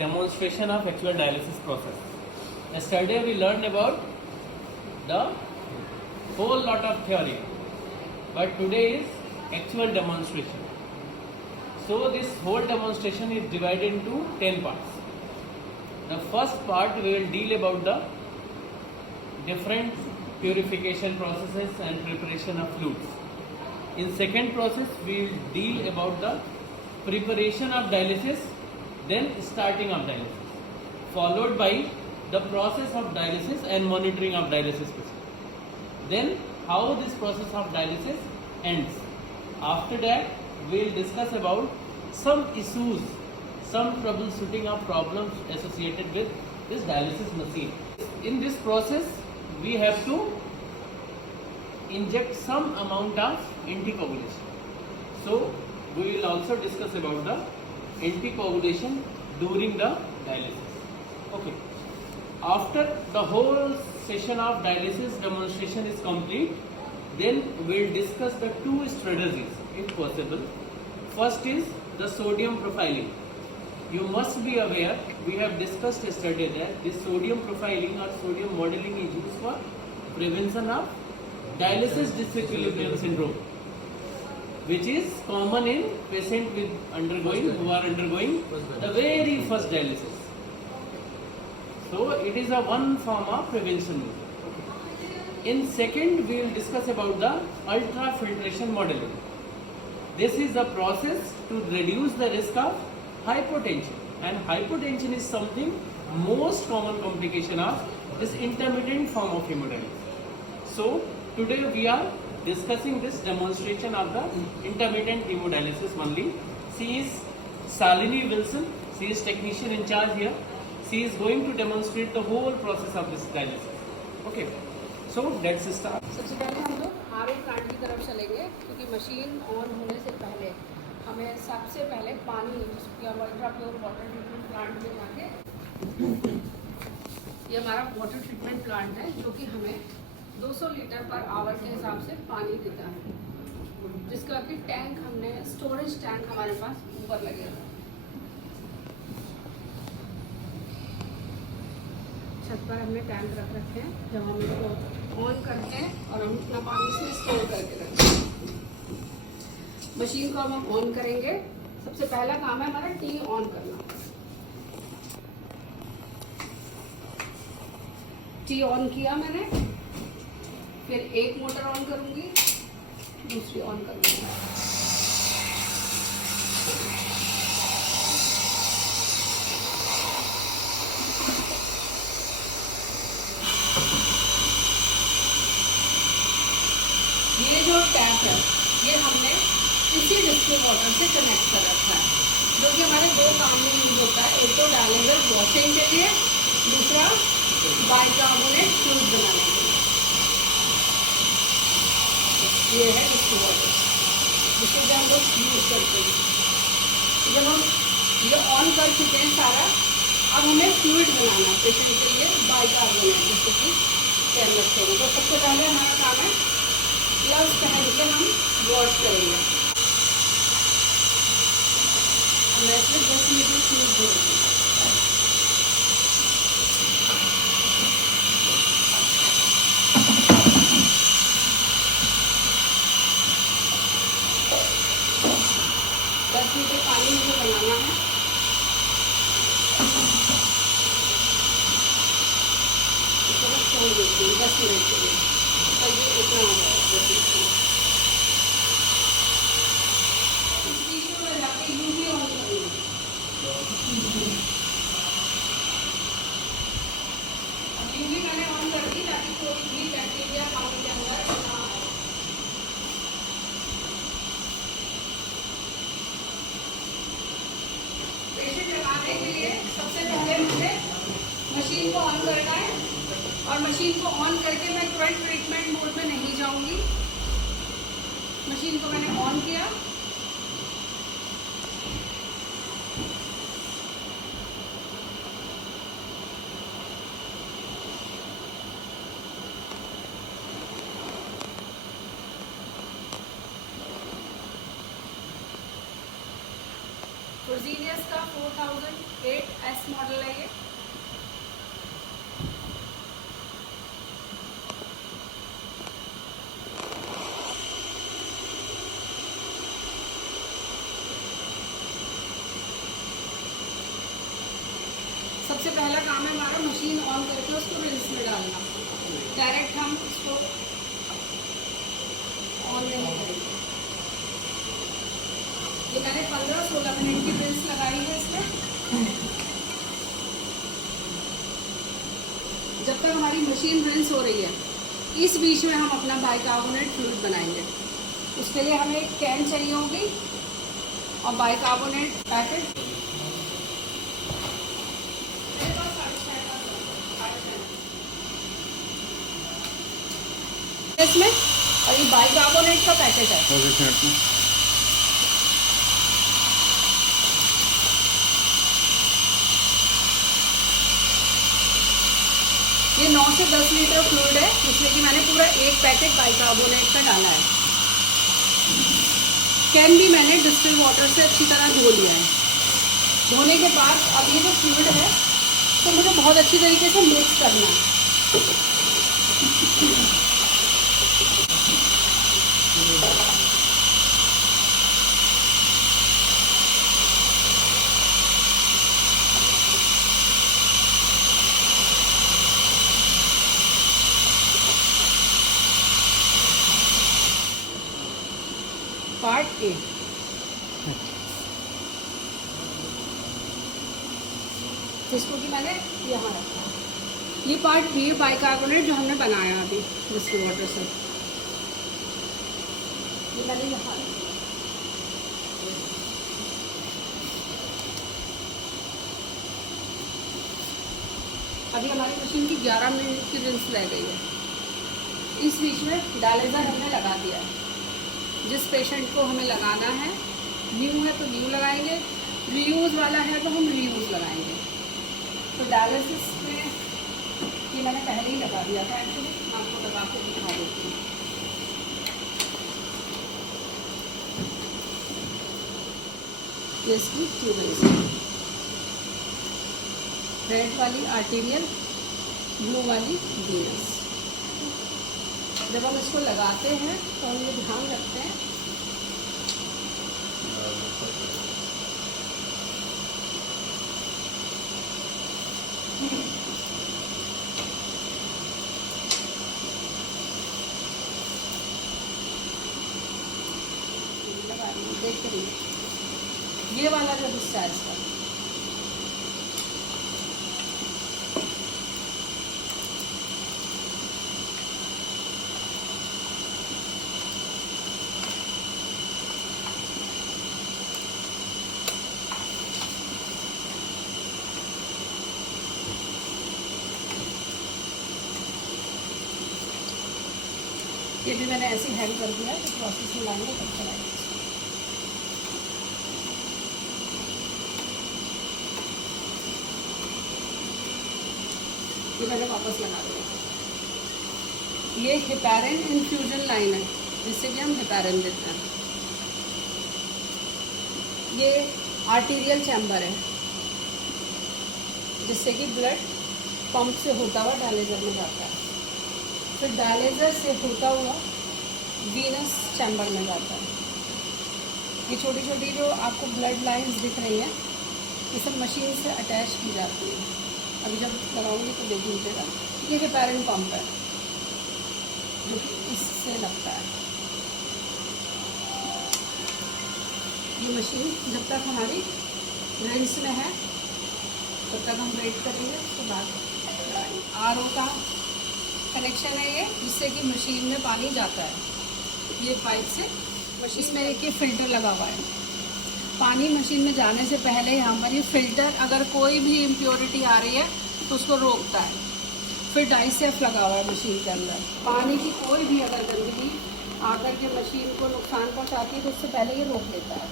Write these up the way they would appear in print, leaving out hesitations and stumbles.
demonstration of actual dialysis process. Yesterday we learned about the whole lot of theory, but today is actual demonstration. So this whole demonstration is divided into 10 parts. The first part we will deal about the different purification processes and preparation of fluids. In second process we will deal about the preparation of dialysis, then starting of dialysis, followed by the process of dialysis and monitoring of dialysis patient. Then how this process of dialysis ends. After that we will discuss about some issues, some troubleshooting of problems associated with this dialysis machine. In this process we have to inject some amount of anticoagulation. So we will also discuss about the anticoagulation during the dialysis. Okay. After the whole session of dialysis demonstration is complete, then we will discuss the two strategies if possible. First is the sodium profiling. You must be aware, we have discussed yesterday that this sodium profiling or sodium modeling is used for prevention of dialysis disequilibrium syndrome, which is common in patients who are undergoing the very first dialysis. So it is a one form of prevention. In second we will discuss about the ultrafiltration modeling. This is a process to reduce the risk of hypotension, and hypotension is something most common complication of this intermittent form of hemodialysis. So today we are discussing this demonstration of the intermittent hemodialysis only. She is Salini Wilson, she is technician in charge here. She is going to demonstrate the whole process of this dialysis. Okay, so let's start. सबसे पहले हम लोग RO plant की तरफ चलेंगे, क्योंकि machine on होने से पहले हमें सबसे पहले पानी, जिसकी हम ultra pure water treatment plant में जाके, ये हमारा वाटर ट्रीटमेंट प्लांट है जो कि हमें 200 लीटर पर आवर के हिसाब से पानी देता है, जिसका कि टैंक हमने स्टोरेज टैंक हमारे पास ऊपर लगेगा। छत पर हमने टैंक रख रखे हैं, जब हम इसको ऑन करते हैं और हम अपना पानी इसमें स्टोर करके रखते हैं। मशीन को हम ऑन करेंगे। सबसे पहला काम है हमारा टी ऑन करना। टी ऑन किया मैंने, फिर एक मोटर ऑन करूंगी, दूसरी ऑन करूंगी। ये जो टैप है ये हमने इसी डिस्टिल वाटर से कनेक्ट कर रखा है, जो कि हमारे दो काम में यूज होता है। एक तो डायलेजर वॉशिंग के लिए, दूसरा बाइकार्बोनेट फ्लूइड बनाने के लिए। ये है डिस्टिल वाटर, जिसको जो हम लोग यूज करते हैं। जब हम ये ऑन कर चुके हैं सारा, अब हमें फ्लूइड बनाना है पेशेंट के लिए, बाइकार्बोनेट, जिसको कि टैबलेट करेंगे। तो सबसे पहले हमारा काम है ग्लव्स पहन के हम वॉश करेंगे। मैं इसमें 10 लीटर फ्लूइड दूंगी। पानी मुझे बनाना है। इसको मैं छोड़ देती हूँ 10 मिनट के लिए, तब ये इतना हो जाएगा। सबसे पहले मुझे मशीन को ऑन करना है, और मशीन को ऑन करके मैं तुरंत ट्रीटमेंट मोड में नहीं जाऊंगी। मशीन को मैंने ऑन किया, Fresenius का 4008 एस मॉडल है ये। सबसे पहला काम है हमारा मशीन ऑन करके उसको रिंस में डालना। डायरेक्ट हम इसको ऑन नहीं करेंगे। ये मैंने 15-16 मिनट की रिंस लगाई है इसमें। जब तक हमारी मशीन रिंस हो रही है, इस बीच में हम अपना बाइकार्बोनेट फ्लूइड बनाएंगे। उसके लिए हमें एक कैन चाहिए होगी और बाइकार्बोनेट पैकेट। इसमें और ये बाइकार्बोनेट का पैकेट है। ये 9 से 10 लीटर फ्लूइड है, जिसमें कि मैंने पूरा एक पैकेट बाइकार्बोनेट का डाला है। कैन भी मैंने डिस्टिल वाटर से अच्छी तरह धो लिया है। धोने के बाद अब ये जो फ्लूइड है तो मुझे बहुत अच्छी तरीके से मिक्स करना है। पार्ट ए, जिसको कि मैंने यहाँ रखा है। ये पार्ट बी बाइकार्बोनेट जो हमने बनाया अभी डिस्टिल वाटर से, ये मैंने यहाँ अभी हमारी मशीन की 11 मिनट की रिंस रह गई है। इस बीच में डायलिज़र हमने लगा दिया है। जिस पेशेंट को हमें लगाना है, न्यू है तो न्यू लगाएंगे, रीयूज़ वाला है तो हम रीयूज़ लगाएंगे। तो डायलिसिस में ये मैंने पहले ही लगा दिया था। एक्चुअली मैं आपको लगा के दिखा देती हूँ। ये इसकी ट्यूबेल्स, रेड वाली आर्टेरियल, ब्लू वाली वीनस। जब हम इसको लगाते हैं तो हम ये ध्यान रखते हैं देख कर ये वाला जो हिस्सा है इसका, ये भी मैंने ऐसे हैंग कर दिया है। तो प्रोसेस में लाएंगे तब चलाएंगे। ये मैंने वापस लगा दिया। ये हेपारिन इन्फ्यूजन लाइन है, जिससे कि हम हेपारिन देते हैं। ये आर्टीरियल चैम्बर है, जिससे कि ब्लड पंप से होता हुआ डायलिज़र में जाता है। फिर डायलिज़र से होता हुआ वीनस चैम्बर में जाता है। ये छोटी छोटी जो आपको ब्लड लाइंस दिख रही हैं, ये सब मशीन से अटैच की जाती है। अभी जब लगाऊंगी तो देख लीजिएगा। ये हेपारिन पंप है जो कि इससे लगता है। ये मशीन जब तक हमारी रिंस में है तब तक हम वेट करेंगे। उसके बाद आरओ का कनेक्शन है ये, जिससे कि मशीन में पानी जाता है। ये पाइप से मशीन में एक फ़िल्टर लगा हुआ है। पानी मशीन में जाने से पहले यहाँ पर ये फ़िल्टर अगर कोई भी इम्प्योरिटी आ रही है तो उसको रोकता है। फिर डाइसेफ लगा हुआ है मशीन के अंदर। पानी की कोई भी अगर गंदगी आकर के मशीन को नुकसान पहुँचाती है तो उससे पहले ये रोक लेता है।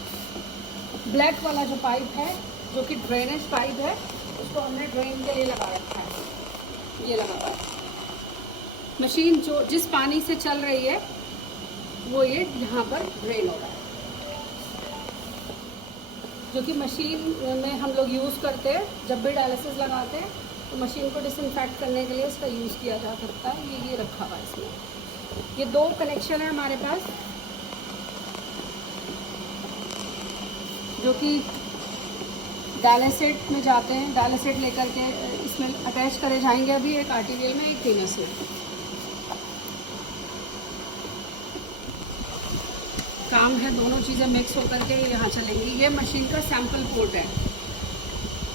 ब्लैक वाला जो पाइप है, जो कि ड्रेनेज पाइप है, उसको हमने ड्रेन के लिए लगा रखा है। ये लगा हुआ है। मशीन जो जिस पानी से चल रही है वो ये यहाँ पर ड्रेन हो रहा है। जो कि मशीन में हम लोग यूज़ करते हैं जब भी डायलिसिस लगाते हैं, तो मशीन को डिसइंफेक्ट करने के लिए इसका यूज़ किया जा सकता है। ये रखा हुआ है इसमें। ये 2 कनेक्शन है हमारे पास, जो कि डायलिसेट में जाते हैं। डायलिसेट लेकर के इसमें अटैच करे जाएंगे अभी, एक आर्टीरियल में, एक वीनस में। काम है, दोनों चीज़ें मिक्स होकर के यहाँ चलेंगी। ये मशीन का सैंपल पोर्ट है।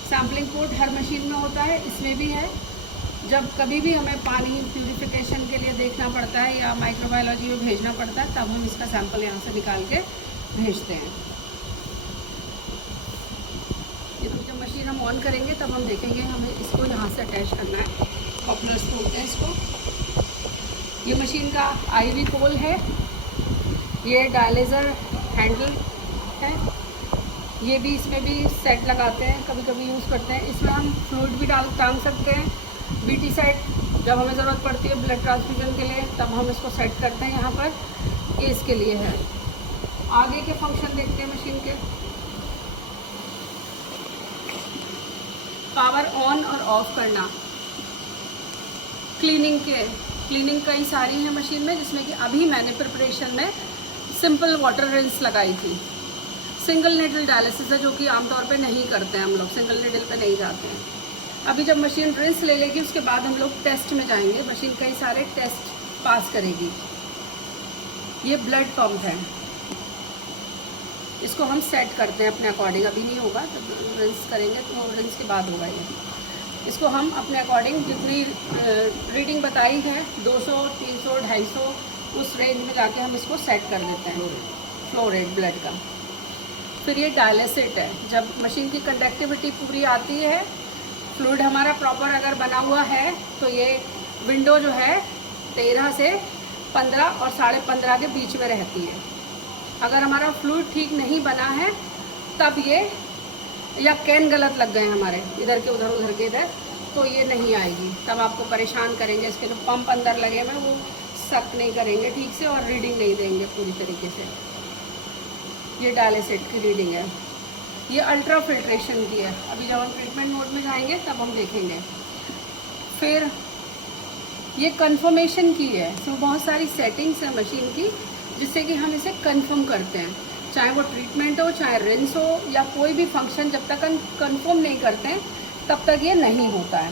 सैम्पलिंग पोर्ट हर मशीन में होता है, इसमें भी है। जब कभी भी हमें पानी प्यूरिफिकेशन के लिए देखना पड़ता है या माइक्रोबायोलॉजी में भेजना पड़ता है, तब हम इसका सैंपल यहाँ से निकाल के भेजते हैं। ये तो जब मशीन हम ऑन करेंगे तब हम देखेंगे हमें इसको यहाँ से अटैच करना है। कॉपलर्स बोलते हैं इसको। ये मशीन का IV पोल है। ये डायलिजर हैंडल है। ये भी, इसमें भी सेट लगाते हैं, कभी कभी यूज़ करते हैं। इसमें हम फ्लूइड भी टांग सकते हैं। BT सेट, जब हमें ज़रूरत पड़ती है ब्लड ट्रांसफ्यूजन के लिए, तब हम इसको सेट करते हैं यहाँ पर। ये इसके लिए है। आगे के फंक्शन देखते हैं मशीन के। पावर ऑन और ऑफ करना। क्लीनिंग कई सारी है मशीन में, जिसमें कि अभी मैंने प्रिपरेशन में सिंपल वाटर रिंस लगाई थी। सिंगल निडल डायलिसिस है, जो कि आमतौर पे नहीं करते हैं हम लोग, सिंगल निडल पे नहीं जाते हैं। अभी जब मशीन रिंस ले लेगी, उसके बाद हम लोग टेस्ट में जाएंगे। मशीन कई सारे टेस्ट पास करेगी। ये ब्लड पंप है, इसको हम सेट करते हैं अपने अकॉर्डिंग। अभी नहीं होगा, जब रिंस करेंगे तो रिंस के बाद होगा ये। इसको हम अपने अकॉर्डिंग जितनी रीडिंग बताई है, 200, 300, 250, उस रेंज में जाके हम इसको सेट कर देते हैं, फ्लो रेट ब्लड का। फिर ये डायलिसिट है। जब मशीन की कंडक्टिविटी पूरी आती है, फ्लूइड हमारा प्रॉपर अगर बना हुआ है, तो ये विंडो जो है 13 से 15 और 15.5 के बीच में रहती है। अगर हमारा फ्लूइड ठीक नहीं बना है, तब ये, या कैन गलत लग गए हमारे इधर के उधर के इधर, तो ये नहीं आएगी। तब आपको परेशान करेंगे। इसके जो पंप अंदर लगे हुए वो सक नहीं करेंगे ठीक से और रीडिंग नहीं देंगे पूरी तरीके से। ये डायलिसिट की रीडिंग है। ये अल्ट्रा फिल्ट्रेशन की है। अभी जब हम ट्रीटमेंट मोड में जाएंगे तब हम देखेंगे। फिर ये कंफर्मेशन की है। इसमें बहुत सारी सेटिंग्स है मशीन की, जिससे कि हम इसे कंफर्म करते हैं। चाहे वो ट्रीटमेंट हो, चाहे रिंस हो, या कोई भी फंक्शन, जब तक हम कंफर्म नहीं करते हैं तब तक ये नहीं होता है।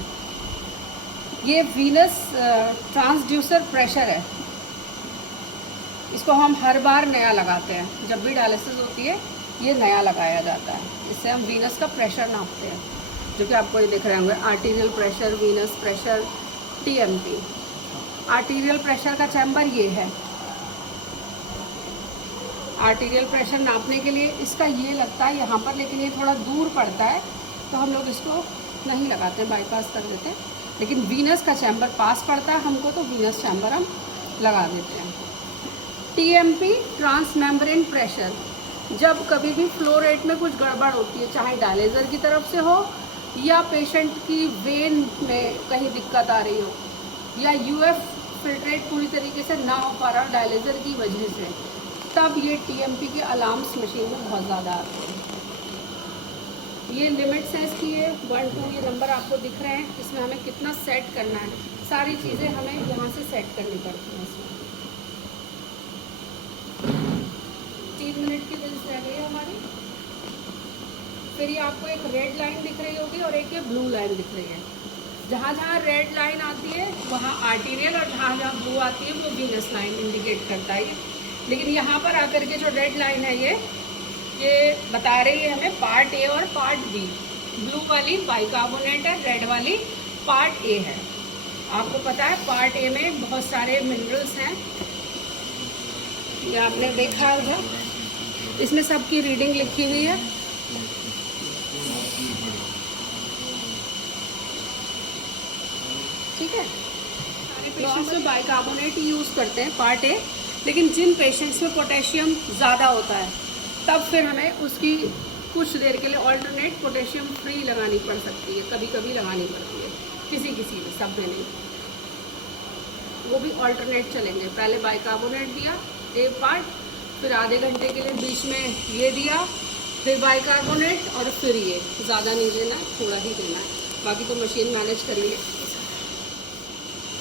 ये वीनस ट्रांसड्यूसर प्रेशर है। इसको हम हर बार नया लगाते हैं। जब भी डायलिसिस होती है ये नया लगाया जाता है। इससे हम वीनस का प्रेशर नापते हैं, जो कि आपको ये दिख रहे होंगे, arterial pressure, Venus pressure, TMP। Arterial pressure का चैम्बर ये है। आर्टीरियल प्रेशर नापने के लिए इसका ये लगता है यहाँ पर, लेकिन ये थोड़ा दूर पड़ता है, तो हम लोग इसको नहीं लगाते, बाईपास कर देते हैं। लेकिन वीनस का चैम्बर पास पड़ता है हमको, तो वीनस चैम्बर हम लगा देते हैं। TMP, transmembrane pressure. जब कभी भी फ्लो रेट में कुछ गड़बड़ होती है, चाहे डायलिजर की तरफ से हो, या पेशेंट की वेन में कहीं दिक्कत आ रही हो, या UF फिल्ट्रेट पूरी तरीके से ना हो पा रहा डायलिजर की वजह से, तब ये TMP के अलार्म्स मशीन में बहुत ज़्यादा आते हैं। ये लिमिट्स हैं इसकी, ये 1, 2 ये नंबर आपको दिख रहे हैं। इसमें हमें कितना सेट करना है, सारी चीज़ें हमें यहाँ से सेट करनी पड़ती हैं। इसमें 3 मिनट की रिंस रह गई है हमारी। फिर ये आपको एक रेड लाइन दिख रही होगी और एक ये ब्लू लाइन दिख रही है। जहाँ जहाँ रेड लाइन आती है वहाँ आर्टीरियल, और जहाँ जहाँ ब्लू आती है वो वीनस लाइन इंडिकेट करता है। लेकिन यहाँ पर आकर के जो रेड लाइन है ये बता रही है हमें पार्ट A और पार्ट B। ब्लू वाली बाइकार्बोनेट है, रेड वाली पार्ट A है। आपको पता है पार्ट A में बहुत सारे मिनरल्स हैं, ये आपने देखा होगा। इसमें सबकी रीडिंग लिखी हुई है। ठीक है, सारे पेशेंट्स में बाइकार्बोनेट ही यूज़ करते हैं पार्ट A, लेकिन जिन पेशेंट्स में पोटेशियम ज़्यादा होता है, तब फिर हमें उसकी कुछ देर के लिए ऑल्टरनेट पोटेशियम फ्री लगानी पड़ सकती है। कभी कभी लगानी पड़ती है, किसी किसी में, सब में नहीं। वो भी ऑल्टरनेट चलेंगे। पहले बाइकार्बोनेट दिया एक पार्ट, फिर आधे घंटे के लिए बीच में ये दिया, फिर बाइकार्बोनेट और फिर ये। ज़्यादा नहीं देना, थोड़ा ही देना है, बाकी तो मशीन मैनेज करेंगे।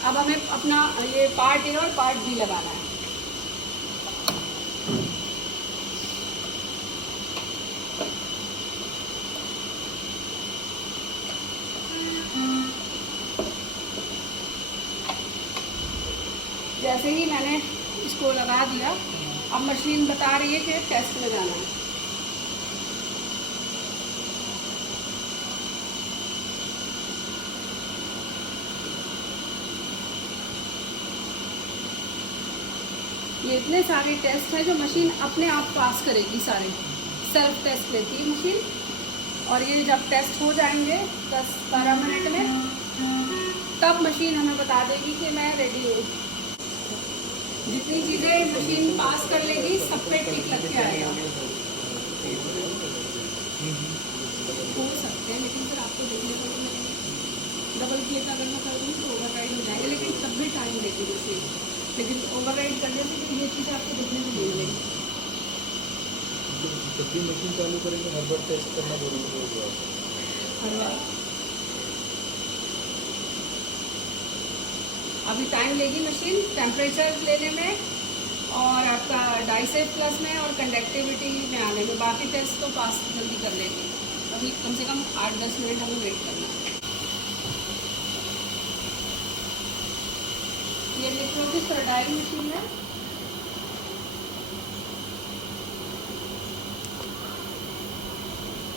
अब हमें अपना ये पार्ट ए और पार्ट बी लगाना है। जैसे ही मैंने इसको लगा दिया, अब मशीन बता रही है कि टेस्ट में जाना है। ये इतने सारे टेस्ट हैं जो मशीन अपने आप पास करेगी, सारे सेल्फ टेस्ट लेती है मशीन। और ये जब टेस्ट हो जाएंगे 10-12 मिनट में, तब मशीन हमें बता देगी कि मैं रेडी हूँ। जितनी चीज़ें मशीन पास कर लेगी सब पे टिक लग के आएगा। हो सकते हैं, लेकिन फिर आपको देखने को नहीं मिलेगा। डबल क्लिक अगर मैं करूँगी तो ओवरराइड हो जाएगा, लेकिन तब भी टाइम लेगी मशीन। लेकिन ओवरराइड करने से तो ये चीज़ आपको देखने को नहीं मिलेगी। जब भी मशीन चालू करेंगे हर बार टेस्ट करना जरूरी होगा। हर बार अभी टाइम लेगी मशीन टेम्परेचर लेने में, और आपका डाइसेट प्लस में और कंडक्टिविटी में आने में। बाकी टेस्ट तो पास जल्दी कर लेगी। अभी कम से कम 8-10 मिनट हमें वेट करना है। ये इलेक्ट्रोलिसिस स्टराइल मशीन है।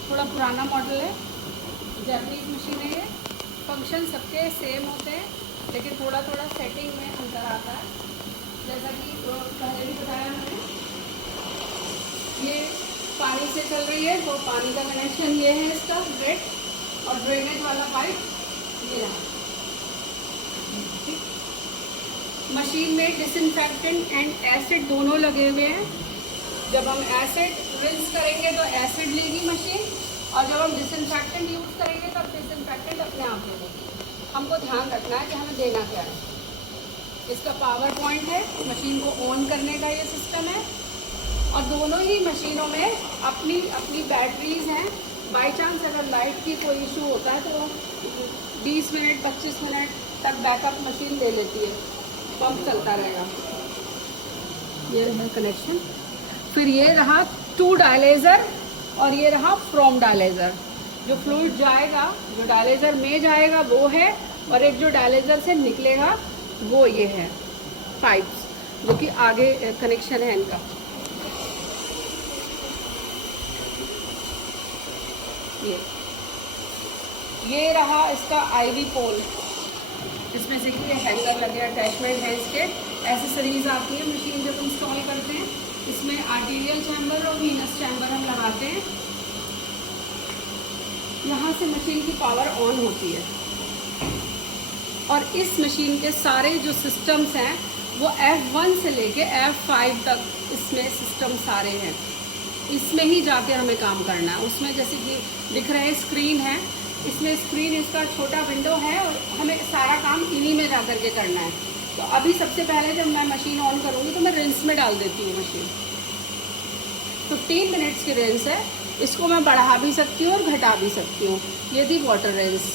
थोड़ा पुराना मॉडल है, जापानीज मशीन है। ये फंक्शन सबके सेम होते हैं, लेकिन थोड़ा थोड़ा सेटिंग में अंतर आता है। जैसा कि पहले भी बताया मैंने, ये पानी से चल रही है तो पानी का कनेक्शन ये है इसका वेट, और ड्रेनेज वाला पाइप ये रहा। मशीन में डिसइंफेक्टेंट एंड एसिड दोनों लगे हुए हैं। जब हम एसिड रिंस करेंगे तो एसिड लेगी मशीन, और जब हम डिसइंफेक्टेंट यूज़ करेंगे तब डिसइंफेक्टेंट अपने आप ले लेगी। हमको ध्यान रखना है कि हमें देना क्या है। इसका पावर पॉइंट है, मशीन को ऑन करने का ये सिस्टम है। और दोनों ही मशीनों में अपनी अपनी बैटरीज हैं। बाई चांस अगर लाइट की कोई इशू होता है तो 20 मिनट 25 मिनट तक बैकअप मशीन ले लेती है, पंप चलता रहेगा। ये रहा कनेक्शन। फिर ये रहा टू डायलेजर, और ये रहा फ्रॉम डायलेजर। जो फ्लूइड जाएगा, जो डायलेजर में जाएगा वो है, और एक जो डायलेजर से निकलेगा वो ये है पाइप्स, जो कि आगे कनेक्शन है इनका। ये रहा इसका आईवी पोल, इसमें से कि हैंगर लगे, अटैचमेंट है इसके। एसेसरीज आती है मशीन जब इंस्टॉल करते हैं। इसमें आर्टीरियल चैम्बर और वीनस चैम्बर हम लगाते हैं। यहाँ से मशीन की पावर ऑन होती है, और इस मशीन के सारे जो सिस्टम्स हैं वो F1 से लेके F5 तक इसमें सिस्टम सारे हैं। इसमें ही जाके हमें काम करना है। उसमें जैसे कि दिख रहे हैं स्क्रीन है, इसमें स्क्रीन इसका छोटा विंडो है, और हमें सारा काम इन्हीं में जा कर के करना है। तो अभी सबसे पहले जब मैं मशीन ऑन करूँगी तो मैं रिंस में डाल देती हूँ मशीन। 15 मिनट्स की रिंस है, इसको मैं बढ़ा भी सकती हूँ और घटा भी सकती हूँ। ये थी वाटर रिंस।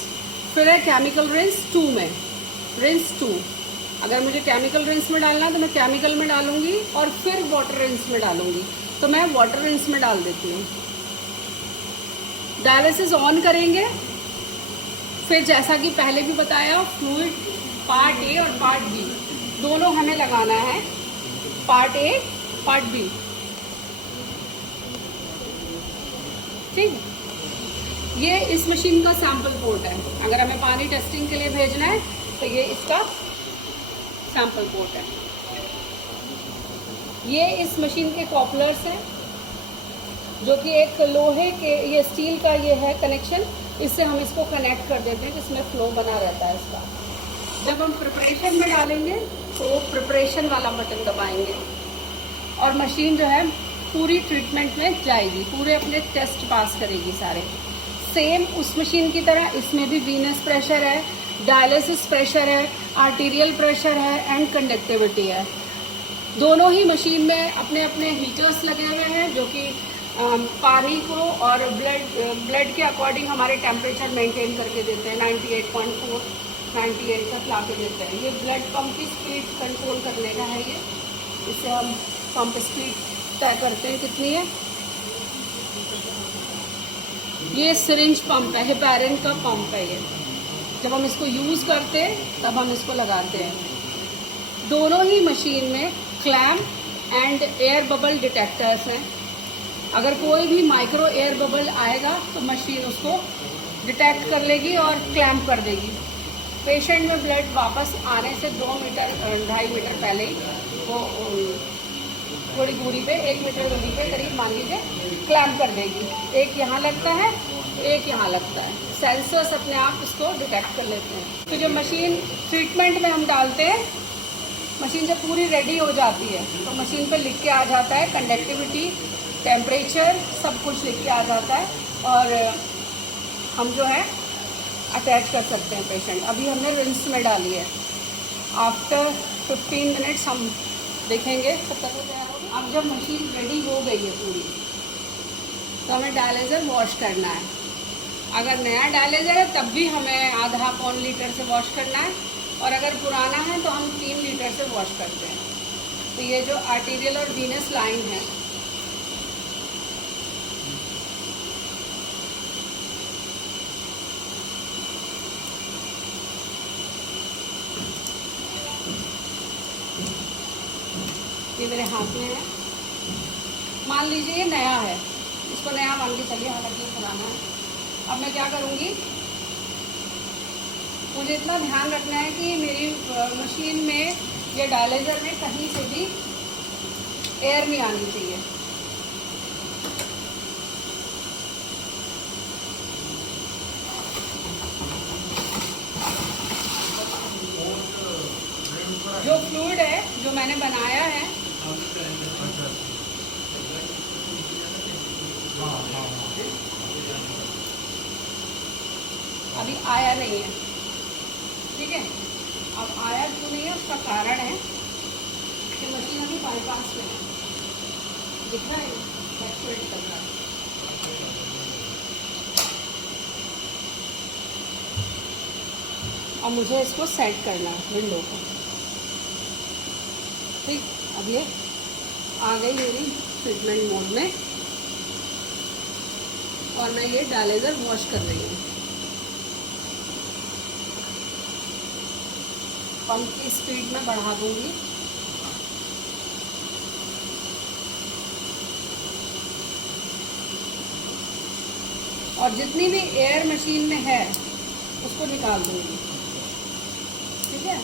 फिर है केमिकल रिंस 2 में, रिंस 2। अगर मुझे केमिकल रिंस में डालना है तो मैं केमिकल में डालूंगी, और फिर वाटर रिंस में डालूंगी। तो मैं वाटर रिंस में डाल देती हूँ। डायलिसिस ऑन करेंगे। फिर जैसा कि पहले भी बताया, फ्लूइड पार्ट ए और पार्ट बी दोनों हमें लगाना है। पार्ट ए पार्ट बी, ठीक। ये इस मशीन का सैंपल पोर्ट है। अगर हमें पानी टेस्टिंग के लिए भेजना है तो ये इसका सैंपल पोर्ट है। ये इस मशीन के कॉपलर्स हैं, जो कि एक लोहे के, ये स्टील का ये है कनेक्शन। इससे हम इसको कनेक्ट कर देते हैं, जिसमें फ्लो बना रहता है इसका। जब हम प्रिपरेशन में डालेंगे तो प्रिपरेशन वाला बटन दबाएंगे, और मशीन जो है पूरी ट्रीटमेंट में जाएगी, पूरे अपने टेस्ट पास करेगी सारे। सेम उस मशीन की तरह इसमें भी वीनस प्रेशर है, डायलिसिस प्रेशर है, आर्टीरियल प्रेशर है एंड कंडक्टिविटी है। दोनों ही मशीन में अपने अपने हीटर्स लगे हुए हैं, जो कि पानी को और ब्लड के अकॉर्डिंग हमारे टेम्परेचर मेंटेन करके देते हैं 98.4 98 तक ला के देते हैं। ये ब्लड पंप की स्पीड कंट्रोल करने का है। ये इससे हम पंप स्पीड तय करते हैं कितनी है। ये सिरिंज पंप है, हेपारिन का पंप है। ये जब हम इसको यूज़ करते हैं तब हम इसको लगाते हैं। दोनों ही मशीन में clamp and air bubble detectors हैं। अगर कोई भी माइक्रो एयर बबल आएगा तो मशीन उसको डिटेक्ट कर लेगी और क्लैम्प कर देगी। पेशेंट में ब्लड वापस आने से 2 मीटर 2.5 मीटर पहले ही वो थोड़ी दूरी पे 1 मीटर दूरी पे करीब मान लीजिए क्लैम्प कर देगी। एक यहाँ लगता है, एक यहाँ लगता है। सेंसर्स अपने आप उसको डिटेक्ट कर लेते हैं। तो जो मशीन ट्रीटमेंट में हम डालते हैं, मशीन जब पूरी रेडी हो जाती है तो मशीन पे लिख के आ जाता है कंडक्टिविटी, टेम्परेचर, सब कुछ लिख के आ जाता है और हम जो है अटैच कर सकते हैं पेशेंट। अभी हमने रिंस में डाली है। आफ्टर 15 मिनट्स हम देखेंगे कब तक वो तैयार होगी। अब जब मशीन रेडी हो गई है पूरी तो हमें डायलिज़र वॉश करना है। अगर नया डायलिज़र है तब भी हमें आधा पौन लीटर से वॉश करना है और अगर पुराना है तो हम 3 लीटर से वॉश करते हैं। तो ये जो आर्टीरियल और वीनस लाइन है, ये मेरे हाथ में है। मान लीजिए ये नया है, इसको नया मान के चलिए, हालांकि ये पुराना है। अब मैं क्या करूँगी, मुझे इतना ध्यान रखना है कि मेरी मशीन में या डायलिज़र में कहीं से भी एयर नहीं आनी चाहिए। जो फ्लूइड है जो मैंने बनाया है अभी आया नहीं है, ठीक है। अब आया क्यों नहीं है उसका कारण है कि मशीन अभी बाईपास में है, दिख रहा है एक्सपेक्ट कर रहा है। अब मुझे इसको सेट करना है विंडो को, ठीक। अब ये आ गई मेरी ट्रीटमेंट मोड में और मैं ये डायलिज़र वॉश कर रही हूँ। पंप की स्पीड में बढ़ा दूंगी। और जितनी भी एयर मशीन में है उसको निकाल दूंगी, ठीक है।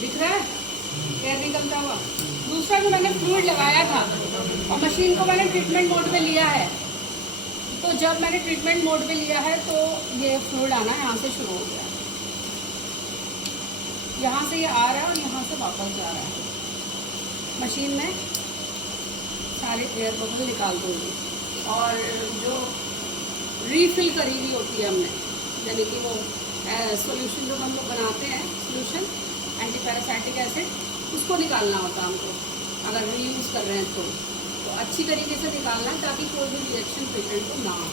दिख रहा है एयर निकलता हुआ। दूसरा जो मैंने फ्लूइड लगाया था और मशीन को मैंने ट्रीटमेंट मोड पे लिया है, तो जब मैंने ट्रीटमेंट मोड पे लिया है तो ये फ्लूइड आना यहाँ से शुरू हो गया, यहाँ से ये आ रहा है और यहाँ से वापस जा रहा है। मशीन में सारे एयर बबल निकाल दूँगी और जो रीफिल करी हुई होती है हमने, यानी कि वो सॉल्यूशन जो हम लोग बनाते हैं, सॉल्यूशन एंटीपैरासाइटिक एसिड, उसको निकालना होता है हमको अगर रीयूज़ कर रहे हैं तो अच्छी तरीके से निकालना है ताकि कोई भी रिएक्शन पेशेंट को ना हो।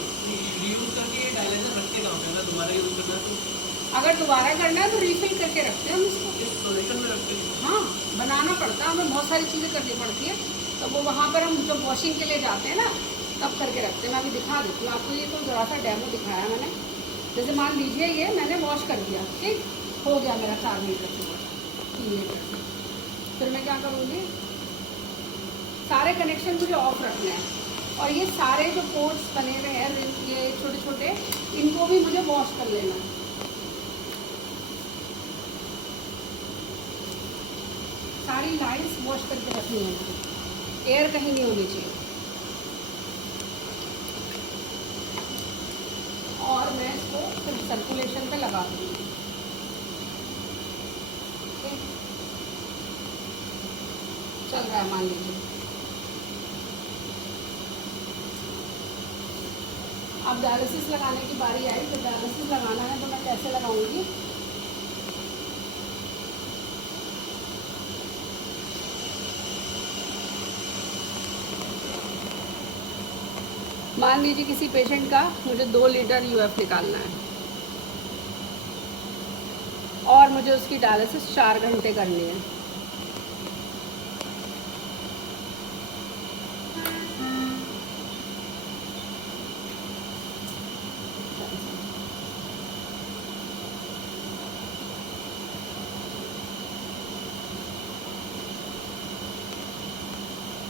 रीयूज़ करके डायलिज़र रखते कहाँ पे? अगर दोबारा यूज़ करना है तो? अगर दोबारा करना है तो रीफिल करके रखते हैं हम इसको, सॉल्यूशन में रखते हैं। हाँ, बनाना पड़ता है हमें, बहुत सारी चीज़ें करनी पड़ती है। तो वो वहाँ पर हम जब वॉशिंग के लिए जाते हैं ना तब करके रखते हैं। मैं अभी दिखा देती हूँ आपको। ये तो ज़रा सा डेमो दिखाया मैंने। जैसे मान लीजिए ये मैंने वॉश कर दिया, ठीक हो गया मेरा 4 लीटर से 3 लीटर। फिर मैं क्या करूँगी, सारे कनेक्शन मुझे ऑफ रखने हैं और ये सारे जो पोर्ट्स बने हुए हैं, ये छोटे छोटे, इनको भी मुझे वॉश कर लेना है। सारी लाइंस वॉश करके रखनी है मुझे, एयर कहीं नहीं होनी चाहिए। और मैं इसको फिर सर्कुलेशन पे लगा दूँगी। चल रहा है मान लीजिए। अब डायलिसिस लगाने की बारी आई। तो डायलिसिस लगाना है तो मैं कैसे लगाऊंगी, मान लीजिए किसी पेशेंट का मुझे 2 लीटर यूएफ निकालना है और मुझे उसकी डायलिसिस 4 घंटे करनी है।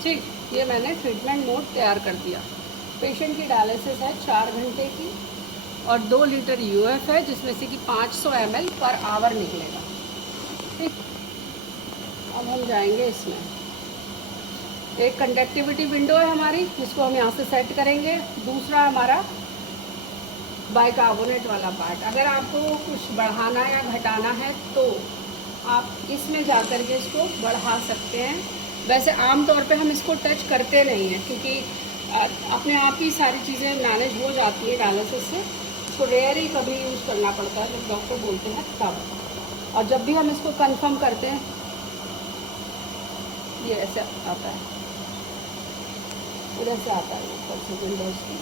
ठीक, ये मैंने ट्रीटमेंट नोट तैयार कर दिया। पेशेंट की डायलिसिस है 4 घंटे की और 2 लीटर यूएफ है, जिसमें से कि 500 ml पर आवर निकलेगा। ठीक, अब हम जाएंगे इसमें। एक कंडक्टिविटी विंडो है हमारी, जिसको हम यहाँ से सेट करेंगे। दूसरा हमारा बाइकार्बोनेट वाला पार्ट। अगर आपको कुछ बढ़ाना या घटाना है तो आप इसमें जा कर के इसको बढ़ा सकते हैं। वैसे आम तौर पे हम इसको टच करते नहीं हैं, क्योंकि अपने आप ही सारी चीज़ें मैनेज हो जाती है डायलिसिस से। इसको रेयर ही कभी यूज़ करना पड़ता है, जब डॉक्टर बोलते हैं तब। और जब भी हम इसको कंफर्म करते हैं, ये ऐसे आता है, उधर से आता है ऊपर से विंडोज़ की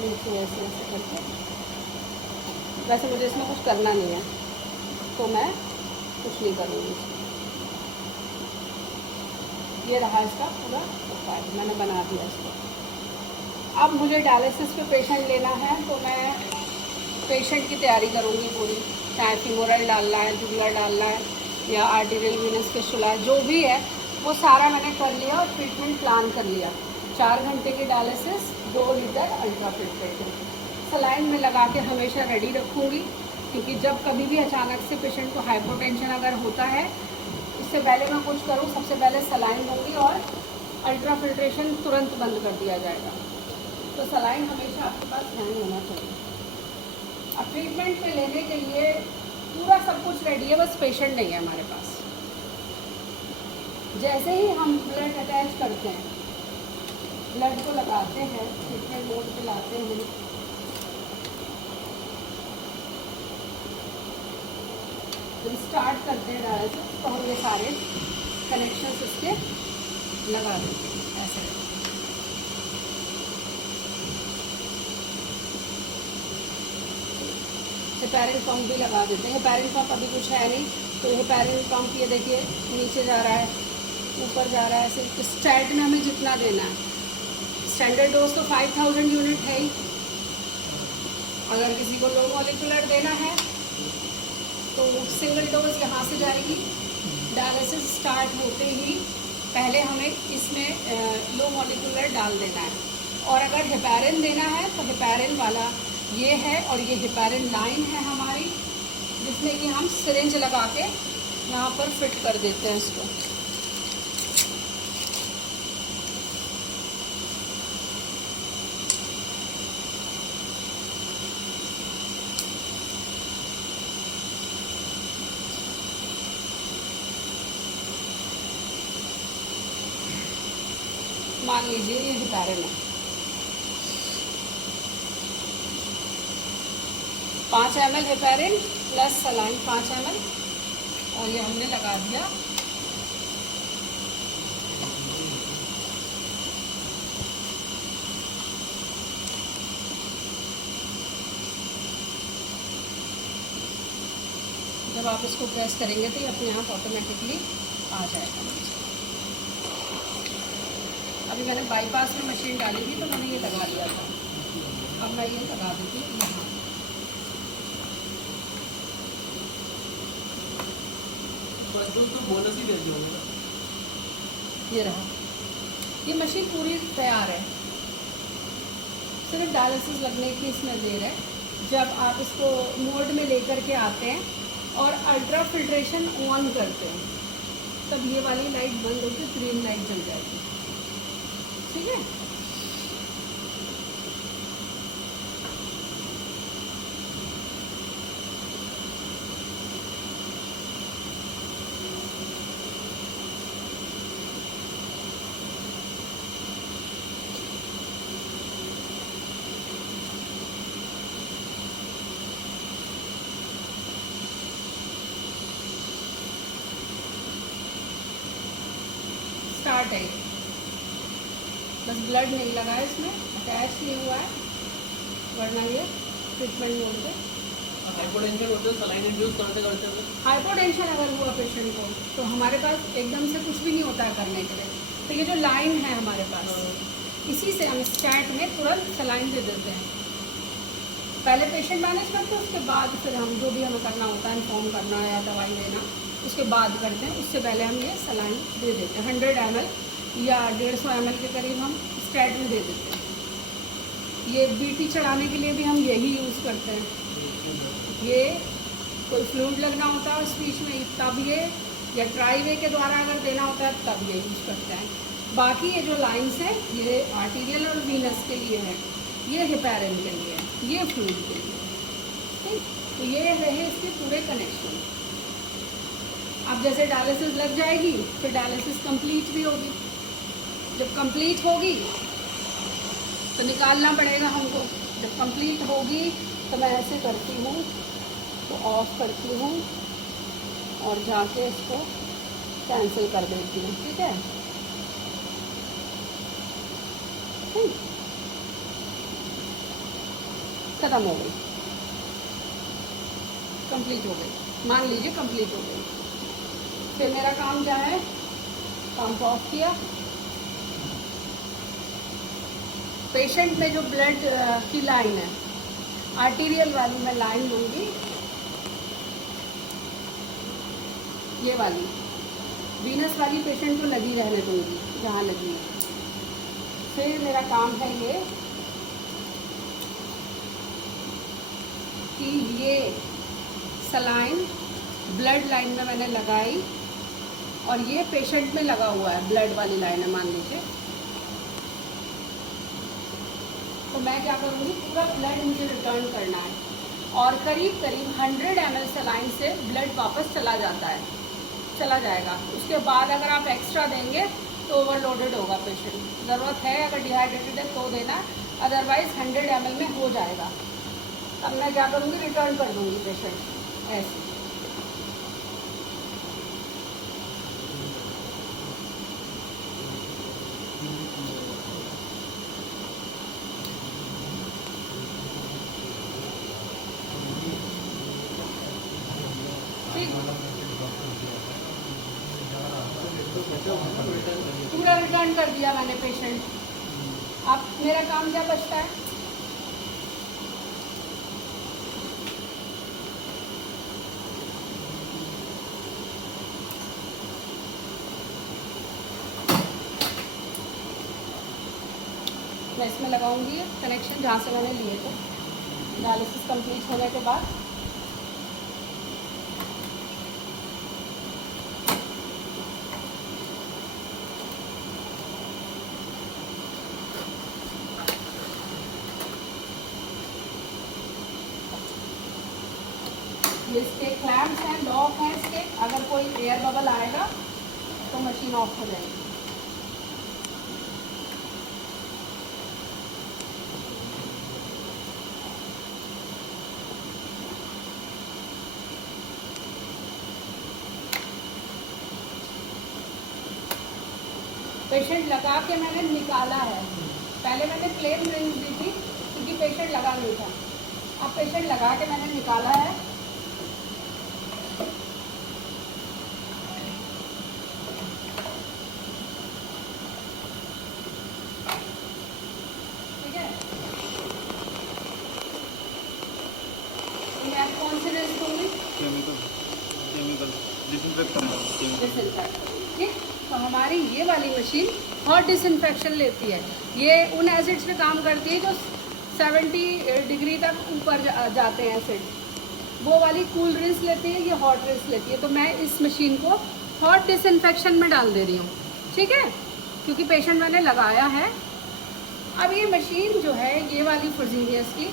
नीचे ऐसे ऐसे करके। वैसे मुझे इसमें कुछ करना नहीं है, तो मैं कुछ नहीं करूँगी इसमें। ये रहा इसका पूरा प्रोफाइल, मैंने बना दिया इसको। अब मुझे डायलिसिस पे पेशेंट लेना है, तो मैं पेशेंट की तैयारी करूँगी पूरी। चाहे फीमोरल डालना है, जुगुलर डालना है, या आर्टेरियल वीनस फिस्टुला, जो भी है वो सारा मैंने कर लिया और ट्रीटमेंट प्लान कर लिया। 4 घंटे की dialysis, 2 litre ultra filtration. Saline में लगा के हमेशा रेडी रखूँगी, क्योंकि जब कभी भी अचानक से पेशेंट को हाइपोटेंशन अगर होता है, इससे पहले मैं कुछ करूँ, सबसे पहले सलाइन दूँगी और अल्ट्रा फिल्ट्रेशन तुरंत बंद कर दिया जाएगा। तो सलाइन हमेशा आपके पास ध्यान होना चाहिए। अब ट्रीटमेंट पे लेने के लिए पूरा सब कुछ रेडी है, बस पेशेंट नहीं है हमारे पास। जैसे ही हम ब्लड अटैच करते हैं, ब्लड को लगाते हैं, ट्रीटमेंट मोड पे लाते हैं, जब स्टार्ट करते हैं डायलिसिस, तो हम ये सारे कनेक्शंस इसके लगा देते हैं ऐसे। हेपारिन पंप भी लगा देते हैं। हेपारिन पंप अभी कुछ है नहीं, तो हेपारिन पंप ये देखिए नीचे जा रहा है, ऊपर जा रहा है ऐसे। स्टैट में हमें जितना देना है, स्टैंडर्ड डोज तो 5000 यूनिट है ही। अगर किसी को लो मॉलिक्यूलर देना है तो सिंगल डोज यहाँ से जाएगी। डायलिसिस स्टार्ट होते ही पहले हमें इसमें लो मॉलिक्यूलर डाल देना है। और अगर हेपारिन देना है तो हेपारिन वाला ये है, और ये हेपारिन लाइन है हमारी, जिसमें कि हम सिरिंज लगा के यहाँ पर फिट कर देते हैं इसको। मान लीजिए ये हेपारिन है, 5 ml heparin plus saline 5 ml, और ये हमने लगा दिया। जब आप इसको प्रेस करेंगे तो ये अपने आप ऑटोमेटिकली आ जाएगा। अभी मैंने बाईपास में मशीन डाली थी, तो मैंने ये लगा दिया था। अब मैं ये लगा देती हूँ यहाँ। तो बोनस ही दे दियोगे ना। ये रहा, ये मशीन पूरी तैयार है, सिर्फ डायलिसिस लगने की इसमें देर है। जब आप इसको मोड में लेकर के आते हैं और अल्ट्रा फिल्ट्रेशन ऑन करते हैं, तब ये वाली लाइट बंद होकर ग्रीन लाइट जल जाएगी। ठीक है, स्टार्ट है, बस ब्लड नहीं लगा है इसमें, अटैच नहीं हुआ है, वरना ये ट्रीटमेंट मोड पे। हाइपोटेंशन होता है, सलाइन इंड्यूस कहाँ से करते हैं? हाइपोटेंशन अगर हुआ पेशेंट को तो हमारे पास एकदम से कुछ भी नहीं होता है करने के लिए। तो ये जो लाइन है हमारे पास, इसी से हम स्टैट में तुरंत सलाइन दे देते हैं। पहले पेशेंट मैनेज करते हैं, उसके बाद फिर हम जो भी हमें करना होता है, इन्फॉर्म करना या दवाई देना, उसके बाद करते हैं। उससे पहले हम ये सलाइन दे देते हैं। 100 ml या 150 ml के करीब हम स्टैट में दे देते हैं। ये बीटी चढ़ाने के लिए भी हम यही यूज़ करते हैं। ये कोई फ्लूइड लगना होता है स्पीच में तब ये, या ट्राईवे के द्वारा अगर देना होता है तब ये यूज़ करते हैं। बाकी ये जो लाइंस हैं ये आर्टीरियल और वीनस के लिए है, ये हेपेरिन के लिए है, ये फ्लूइड के लिए। ठीक, तो ये रहे इसके पूरे कनेक्शन। अब जैसे डायलिसिस लग जाएगी फिर डायलिसिस कंप्लीट भी होगी। जब कंप्लीट होगी तो निकालना पड़ेगा हमको। जब कंप्लीट होगी तो मैं ऐसे करती हूँ, तो ऑफ करती हूँ और जाके इसको कैंसिल कर देती हूँ। ठीक है, खत्म हो गई, कंप्लीट हो गई, मान लीजिए कंप्लीट हो गई। फिर मेरा काम क्या है, पंप ऑफ किया, पेशेंट में जो ब्लड की लाइन है आर्टीरियल वाली मैं लाइन लूँगी, ये वाली। वीनस वाली पेशेंट को लगी रहने दूँगी जहाँ लगी है। फिर मेरा काम है ये कि ये सलाइन ब्लड लाइन में मैंने लगाई और ये पेशेंट में लगा हुआ है, ब्लड वाली लाइन है मान लीजिए। तो मैं क्या करूँगी, पूरा ब्लड मुझे रिटर्न करना है और करीब करीब 100 ml सलाइन से ब्लड वापस चला जाएगा। उसके बाद अगर आप एक्स्ट्रा देंगे तो ओवरलोडेड होगा पेशेंट। ज़रूरत है अगर डिहाइड्रेटेड है तो देना, अदरवाइज़ 100 ml में हो जाएगा। तब मैं क्या करूँगी, रिटर्न कर दूँगी पेशेंट ऐसे। पूरा रिटर्न कर दिया मैंने पेशेंट। अब मेरा काम क्या बचता है, मैं इसमें लगाऊंगी कनेक्शन जहाँ से मैंने लिए थे डायलिसिस कंप्लीट होने के बाद। इसके क्लैम्प्स हैं, लॉक हैं इसके, अगर कोई एयर बबल आएगा तो मशीन ऑफ हो जाएगी। पेशेंट लगा के मैंने निकाला है, पहले मैंने प्लेन रिंग दी थी क्योंकि पेशेंट लगा नहीं था। अब पेशेंट लगा के मैंने निकाला है। ठीक है, मैं कौन सी रिंग दूँगी, केमिकल डिसइंफेक्ट करना, डिसइंफेक्ट। ठीक, तो हमारी ये वाली मशीन हॉट डिसइंफेक्शन लेती है। ये उन एसिड्स पे काम करती है जो 70 डिग्री तक ऊपर जाते हैं एसिड, वो वाली कूल रिंस लेती है, ये हॉट रिंस लेती है। तो मैं इस मशीन को हॉट डिसइंफेक्शन में डाल दे रही हूँ। ठीक है, क्योंकि पेशेंट मैंने लगाया है। अब ये मशीन जो है ये वाली फ्रोजीनियस की,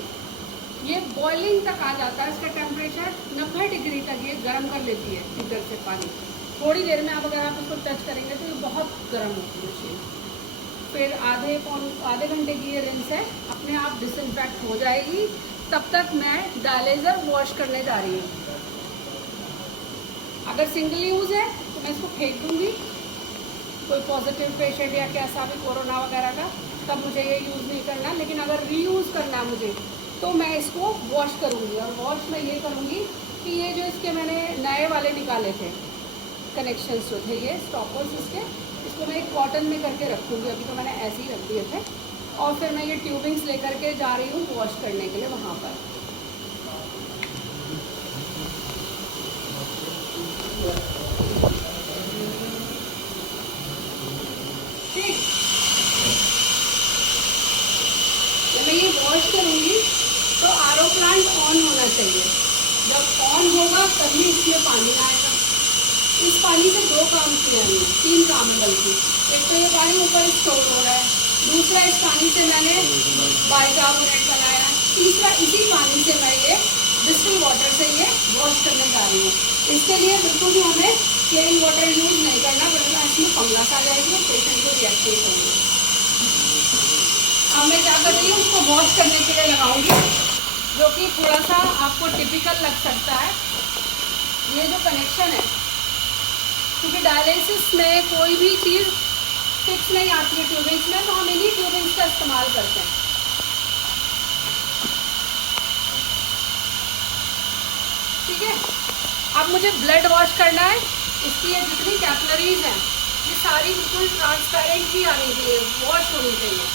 ये बॉइलिंग तक आ जाता है, इसका टेम्परेचर 90 डिग्री तक ये गर्म कर लेती है हीटर से पानी। थोड़ी देर में आप अगर आप इसको टच करेंगे तो ये बहुत गर्म होती है मशीन। फिर आधे घंटे की ये रिंस है, अपने आप डिसइंफेक्ट हो जाएगी। तब तक मैं डायलेजर वॉश करने जा रही हूँ। अगर सिंगल यूज़ है तो मैं इसको फेंक दूँगी, कोई पॉजिटिव पेशेंट या कैसा भी कोरोना वगैरह का, तब मुझे ये यूज़ नहीं करना। लेकिन अगर रीयूज़ करना है मुझे तो मैं इसको वॉश करूँगी। और वॉश मैं ये करूँगी कि ये जो इसके मैंने नए वाले निकाले थे कनेक्शंस जो थे, ये स्टॉपर्स इसको मैं एक कॉटन में करके रखूँगी। अभी तो मैंने ऐसे ही रख दिए थे। और फिर मैं ये ट्यूबिंग्स लेकर के जा रही हूँ वॉश करने के लिए वहाँ पर। ठीक, जब मैं ये वॉश करूँगी तो आरओ प्लांट ऑन होना चाहिए। जब ऑन होगा तभी इसमें पानी आएगा। इस पानी से 2 काम किए हमने, 3 काम है बल्कि। एक तो ये पानी ऊपर स्टोर हो रहा है, दूसरा इस पानी से मैंने बाइकार्बोनेट बनाया, तीसरा इसी पानी से मैं ये डिस्टिल वाटर से ये वॉश करने जा रही हूँ। इसके लिए बिल्कुल भी हमें प्लेन वाटर यूज़ नहीं करना, वरना इसमें फंगस आ जाएगी और पेशेंट को रिएक्शन होंगे। अब मैं क्या कर रही हूँ, उसको वॉश करने के लिए लगाऊंगी, जो कि थोड़ा सा आपको टिपिकल लग सकता है। ये जो कनेक्शन है, क्योंकि डायलिसिस में कोई भी चीज़ फिक्स नहीं आती है ट्यूबिंग्स में, तो हम इन्हीं ट्यूबिंग्स का इस्तेमाल करते हैं। ठीक है, अब मुझे ब्लड वॉश करना है। इसकी ये जितनी कैपिलरीज हैं ये सारी बिल्कुल ट्रांसपेरेंट ही आनी चाहिए, वॉश होनी चाहिए।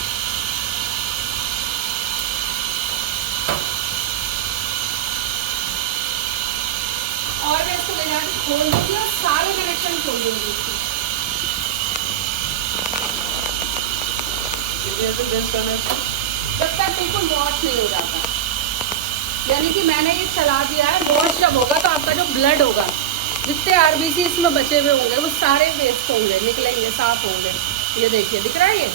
और मैं इसको ले जाकर खोल दूँगी और सारे कनेक्शन खोल दूँगी इसकी। जब तक बिल्कुल वॉश नहीं हो जाता, यानी कि मैंने ये चला दिया है। वॉश जब होगा तो आपका जो ब्लड होगा, जितने आरबीसी इसमें बचे हुए होंगे वो सारे वेस्ट होंगे, निकलेंगे, साफ होंगे। ये देखिए, दिख रहा है, ये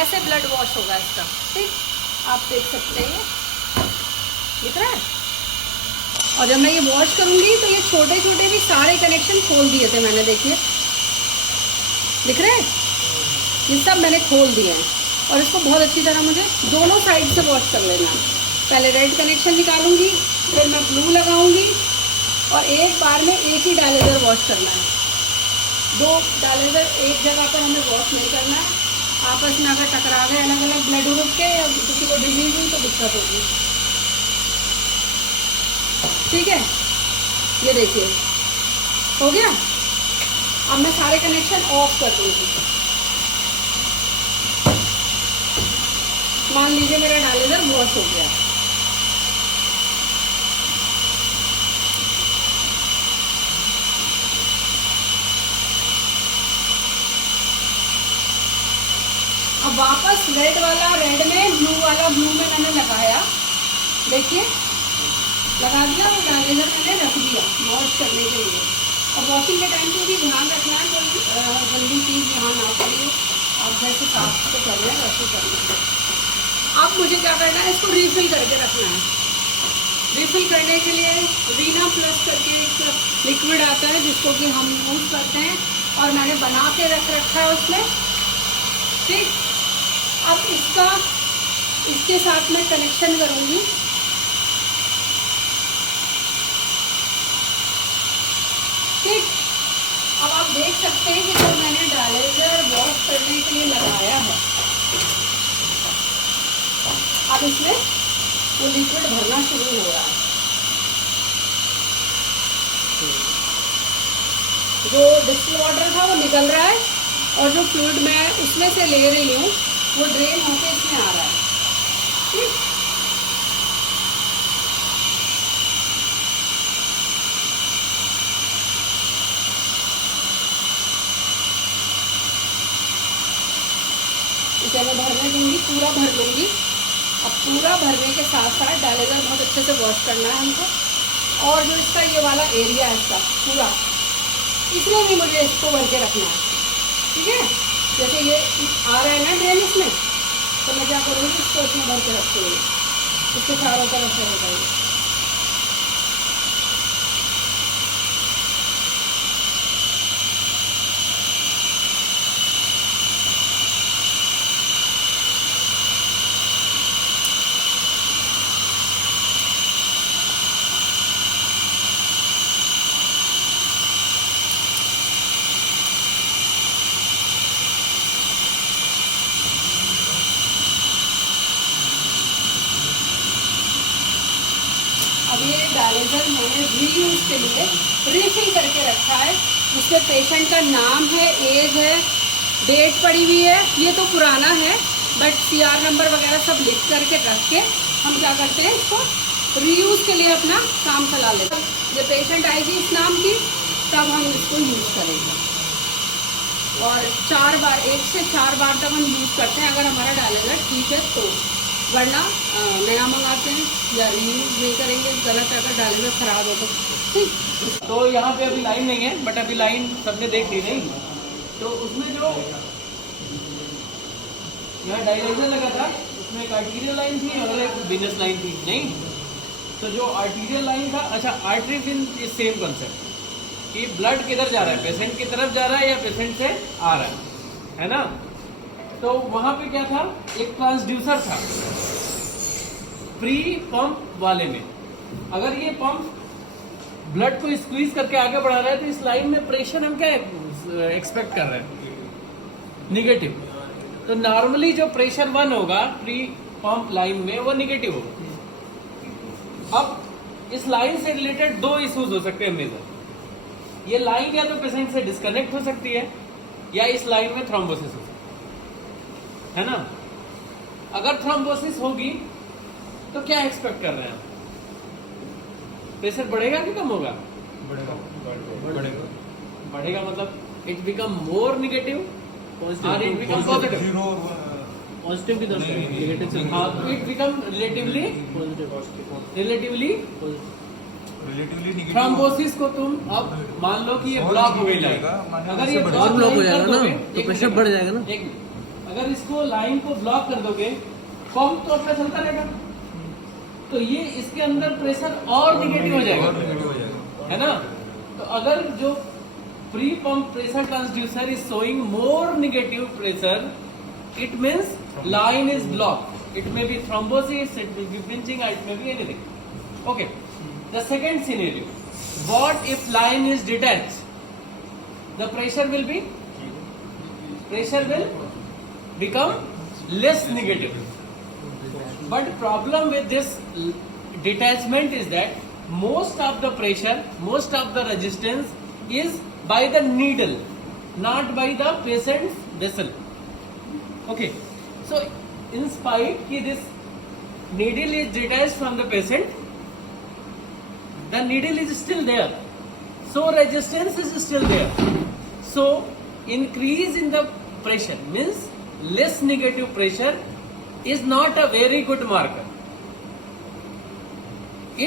ऐसे ब्लड वॉश होगा इसका। ठीक, आप देख सकते हैं, दिख रहा है। और जब मैं ये वॉश करूंगी तो ये छोटे छोटे भी सारे कनेक्शन खोल दिए थे मैंने, देखिए दिख रहे हैं, ये सब मैंने खोल दिए हैं। और इसको बहुत अच्छी तरह मुझे दोनों साइड से वॉश कर लेना है। पहले रेड कनेक्शन निकालूंगी, फिर मैं ब्लू लगाऊंगी, और एक बार में एक ही डायलेजर वॉश करना है। 2 डायलेजर एक जगह पर हमें वॉश नहीं करना है। आपस में अगर टकरा गए अलग अलग ब्लड ग्रुप के, या किसी को डिजीज हुई तो दिक्कत होगी। ठीक है, ये देखिए हो गया। अब मैं सारे कनेक्शन ऑफ कर दूंगी। मान लीजिए मेरा डायलेजर वॉश हो गया। अब वापस रेड वाला रेड में, ब्लू वाला ब्लू में मैंने लगाया, देखिए लगा दिया। और डायलेजर मैंने रख दिया वॉश करने के लिए। और वॉशिंग के टाइम पे भी ध्यान रखना है, कोई गंदी चीज़ यहाँ ना पड़ी। आप जैसे साफ तो कर रहे हैं वैसे कर लें। अब मुझे क्या करना है, इसको रिफिल करके रखना है। रिफिल करने के लिए रीना प्लस करके एक लिक्विड आता है जिसको कि हम यूज़ करते हैं, और मैंने बना के रख रखा है उसमें। ठीक, अब इसके साथ मैं कनेक्शन करूँगी। ठीक, अब आप देख सकते हैं कि जो मैंने डायलेजर वॉश करने के लिए लगाया है, अब इसमें वो लिक्विड भरना शुरू हो रहा है। जो डिस्टिल वाटर था वो निकल रहा है, और जो फ्लूइड मैं उसमें से ले रही हूँ वो ड्रेन होके इसमें आ रहा है। ठीक, इसे मैं भरने दूंगी, पूरा भर लूँगी। अब पूरा भरने के साथ साथ डायलेजर बहुत अच्छे से वॉश करना है हमको। और जो इसका ये वाला एरिया है इसका पूरा, इसमें भी मुझे इसको भर के रखना है। ठीक है, जैसे ये आ रहा है ना ड्रेन इसमें, तो मैं क्या करूँगी, इसको इसमें भर के रखूँगी, इसके चारों तरफ से लगाऊंगी। डायलिसिस मैंने रीयूज के लिए रिफिल करके रखा है। उसके पेशेंट का नाम है, एज है, डेट पड़ी हुई है। ये तो पुराना है बट CR नंबर वगैरह सब लिख करके रख के हम क्या करते हैं, इसको रीयूज के लिए अपना काम चला लेते हैं। जब पेशेंट आएगी इस नाम की तब हम इसको यूज़ करेंगे और 4 बार, 1 से 4 बार तक हम यूज़ करते हैं अगर हमारा डालेगा ठीक है तो, वरना नया मंगाते हैं या रीयूज नहीं करेंगे। गलत अगर डालेगा ख़राब होगा ठीक। तो यहाँ पे अभी लाइन नहीं है बट अभी लाइन सबने देख ली नहीं, तो उसमें जो यहाँ डायलाइजर लगा था उसमें एक आर्टीरियल लाइन थी और एक वेनस लाइन थी नहीं। तो जो आर्टीरियल लाइन था, अच्छा artery vein is same concept कि ब्लड किधर जा रहा है, पेशेंट की तरफ जा रहा है या पेशेंट से आ रहा है ना। तो वहाँ पे क्या था, एक ट्रांसड्यूसर था प्री पंप वाले में। अगर ये पंप ब्लड को स्क्वीज करके आगे बढ़ा रहा है तो इस लाइन में प्रेशर हम क्या एक्सपेक्ट कर रहे हैं, निगेटिव। तो नॉर्मली जो प्रेशर 1 होगा प्री पंप लाइन में वो निगेटिव होगा। अब इस लाइन से रिलेटेड 2 इश्यूज हो सकते हैं मेजर। ये लाइन या तो पेशेंट से डिस्कनेक्ट हो सकती है या इस लाइन में थ्रोम्बोसिस हो सकती है ना। अगर थ्रोम्बोसिस होगी तो क्या एक्सपेक्ट कर रहे हैं आप, प्रेशर बढ़ेगा कि कम होगा? बढ़ेगा मतलब इट बिकम मोर निगेटिव और इट बिकम पॉजिटिव। पॉजिटिव की तरफ नेगेटिव से हाँ, इट बिकम रिलेटिवली थ्रोम्बोसिस को तुम अब मान लो कि ये ब्लॉक हो गई लाइन, अगर ये ब्लॉक हो जाएगा ना तो प्रेशर बढ़ जाएगा ना। अगर इसको लाइन को ब्लॉक कर दोगे पंप तो अपना चलता रहेगा, तो ये इसके अंदर प्रेशर और निगेटिव हो जाएगा है ना। तो अगर जो pre pump pressure transducer is showing more negative pressure, it means line is blocked. It may be thrombosis, it may be pinching, or it may be anything. Okay. The second scenario, what if line is detached? The pressure will become less negative. But problem with this detachment is that most of the pressure, most of the resistance is by the needle, not by the patient's vessel. Okay. So, in spite that this needle is detached from the patient, the needle is still there. So, resistance is still there. So, increase in the pressure means less negative pressure is not a very good marker.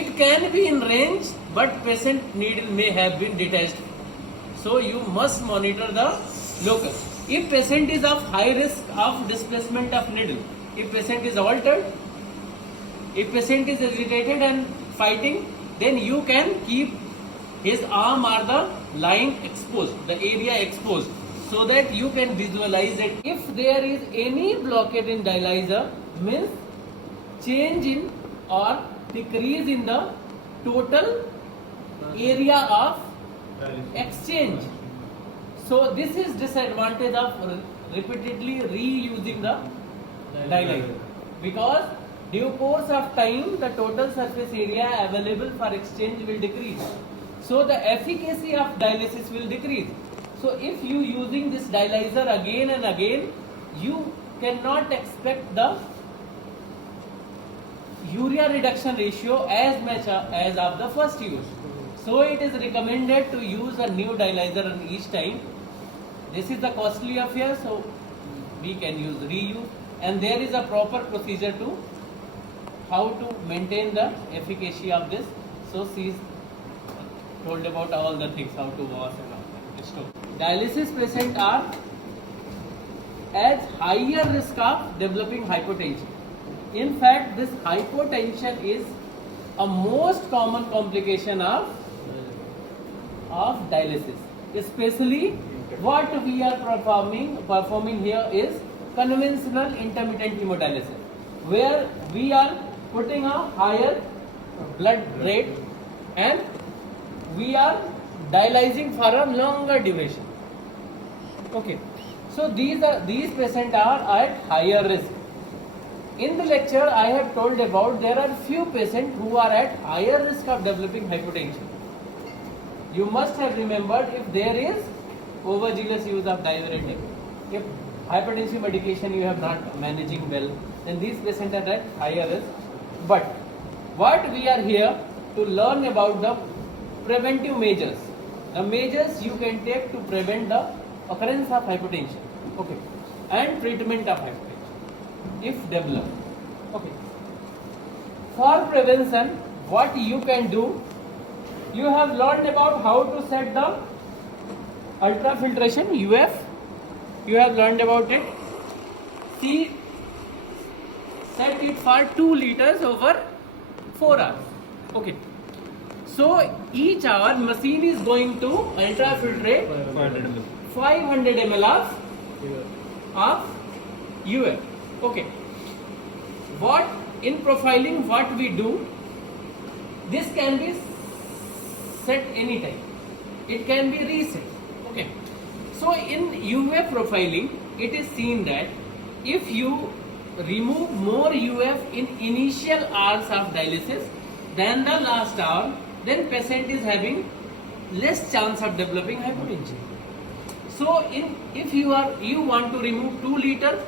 It can be in range, but patient needle may have been detached. So, you must monitor the locus. If patient is of high risk of displacement of needle, if patient is altered, if patient is agitated and fighting, then you can keep his arm or the line exposed, the area exposed, so that you can visualize it. If there is any blockade in dialyzer, means change in or decrease in the total area of exchange. So this is disadvantage of repeatedly reusing the dialyzer, because due course of time the total surface area available for exchange will decrease. So the efficacy of dialysis will decrease. So if you using this dialyzer again and again, you cannot expect the urea reduction ratio as much as of the first use. So it is recommended to use a new dialyzer on each time. This is the costly affair, so we can use reuse, and there is a proper procedure to how to maintain the efficacy of this. So she is told about all the things, how to wash and all that. Dialysis patients are at higher risk of developing hypotension. In fact, this hypotension is a most common complication of dialysis, especially what we are performing here is conventional intermittent hemodialysis, where we are putting a higher blood rate and we are dialyzing for a longer duration. Okay, so these patients are at higher risk. In the lecture, I have told about there are few patients who are at higher risk of developing hypertension. You must have remembered if there is overzealous use of diuretic, if hypertensive medication you have not managing well, then these patients are at higher risk. But what we are here to learn about the preventive measures, the measures you can take to prevent the occurrence of hypertension, okay, and treatment of hypertension if developed. Okay. For prevention, what you can do, you have learned about how to set the ultrafiltration UF. You have learned about it. See, set it for 2 liters over 4 hours. Okay. So each hour machine is going to ultrafiltrate 500 ml of UF. Okay. What in profiling, what we do, this can be set anytime. It can be reset. Okay. So in UF profiling, it is seen that if you remove more UF in initial hours of dialysis than the last hour, then patient is having less chance of developing hypertension. So if you want to remove 2 liters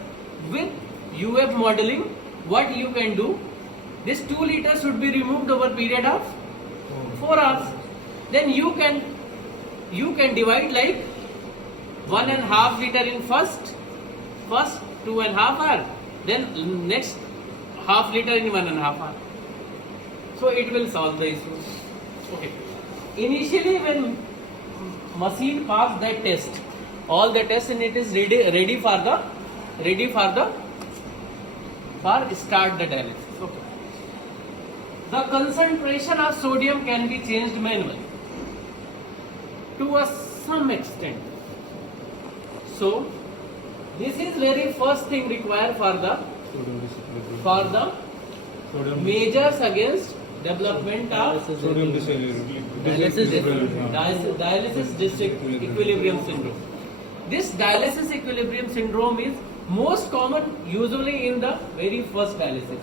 with UF modeling, what you can do, this 2 liters should be removed over a period of 4 hours. Then you can divide like 1.5 liter in first 2.5 hours, then next half liter in 1.5 hours. So it will solve the issue. Okay. Initially, when machine pass that test, all the tests, and it is ready for start the dialysis. Okay. The concentration of sodium can be changed manually to some extent. So this is very first thing required for the measures against development of dialysis disequilibrium syndrome. This dialysis equilibrium syndrome is most common usually in the very first dialysis.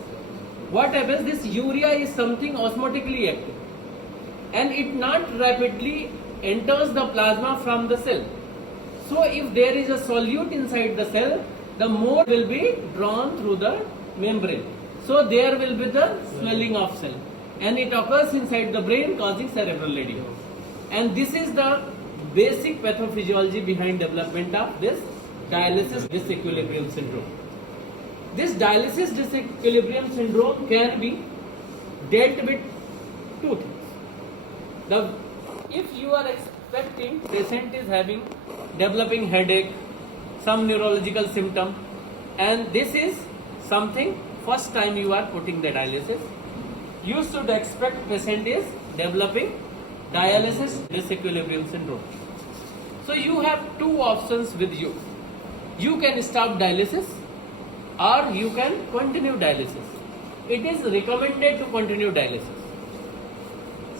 What happens, this urea is something osmotically active and it not rapidly enters the plasma from the cell. So if there is a solute inside the cell, the more will be drawn through the membrane. So there will be the swelling of cell and it occurs inside the brain causing cerebral edema. And this is the basic pathophysiology behind development of this dialysis disequilibrium syndrome. This dialysis disequilibrium syndrome can be dealt with 2 things. If you are expecting patient is developing headache, some neurological symptom, and this is something first time you are putting the dialysis, you should expect patient is developing dialysis disequilibrium syndrome. So you have 2 options with you. You can stop dialysis or you can continue dialysis. It is recommended to continue dialysis.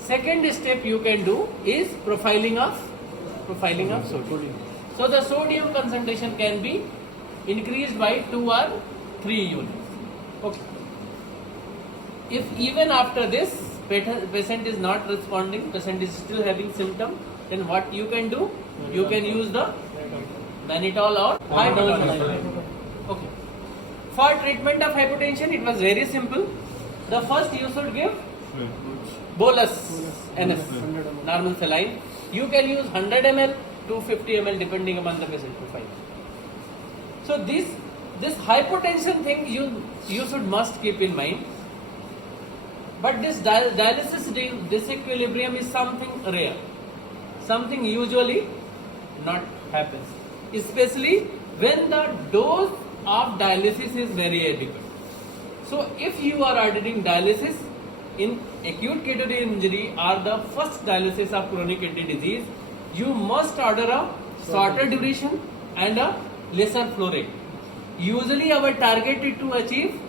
Second step you can do is profiling of sodium. So the sodium concentration can be increased by 2 or 3 units. Okay. If even after this patient is not responding, patient is still having symptom, then what you can do? You can use the mannitol or high dose saline. Okay. For treatment of hypertension, it was very simple. The first you should give bolus NS, normal saline. You can use 100 ml, 250 ml depending upon the patient profile. So this hypertension thing you should must keep in mind. But this dialysis disequilibrium is something rare, something usually not happens, especially when the dose of dialysis is very adequate. So if you are ordering dialysis in acute kidney injury or the first dialysis of chronic kidney disease, you must order a shorter duration and a lesser flow rate. Usually our target is to achieve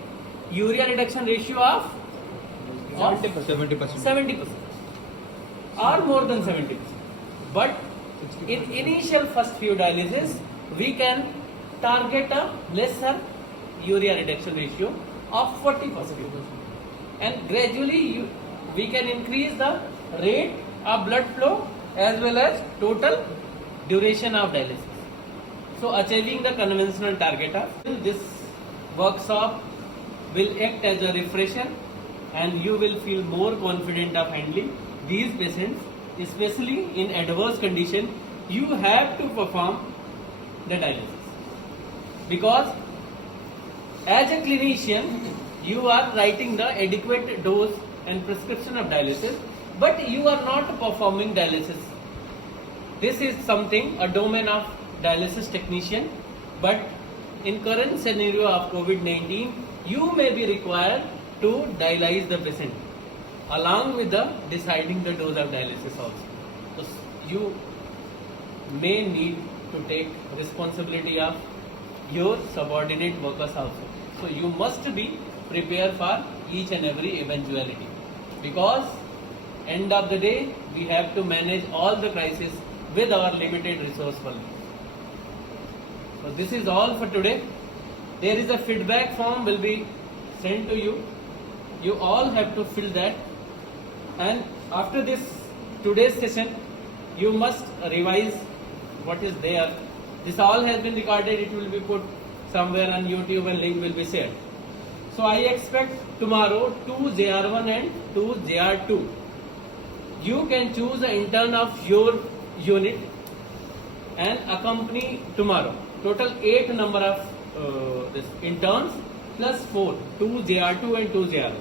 urea reduction ratio of 70% or more than 70%. But in initial first few dialysis, we can target a lesser urea reduction ratio of 40%. And gradually we can increase the rate of blood flow as well as total duration of dialysis. So achieving the conventional target of this workshop will act as a refresher, and you will feel more confident of handling these patients, especially in adverse condition. You have to perform the dialysis because as a clinician you are writing the adequate dose and prescription of dialysis, but you are not performing dialysis. This is something a domain of dialysis technician, but in current scenario of COVID-19 you may be required to dialyze the patient along with the deciding the dose of dialysis also. So you may need to take responsibility of your subordinate workers also. So you must be prepared for each and every eventuality, because end of the day we have to manage all the crises with our limited resource only. So this is all for today. There is a feedback form will be sent to you. You all have to fill that, and after this today's session you must revise what is there. This all has been recorded. It will be put somewhere on YouTube and link will be shared. So I expect tomorrow 2 JR1 and 2 JR2. You can choose an intern of your unit and accompany tomorrow. Total 8 number of this interns plus 4, 2 JR2 and 2 JR1.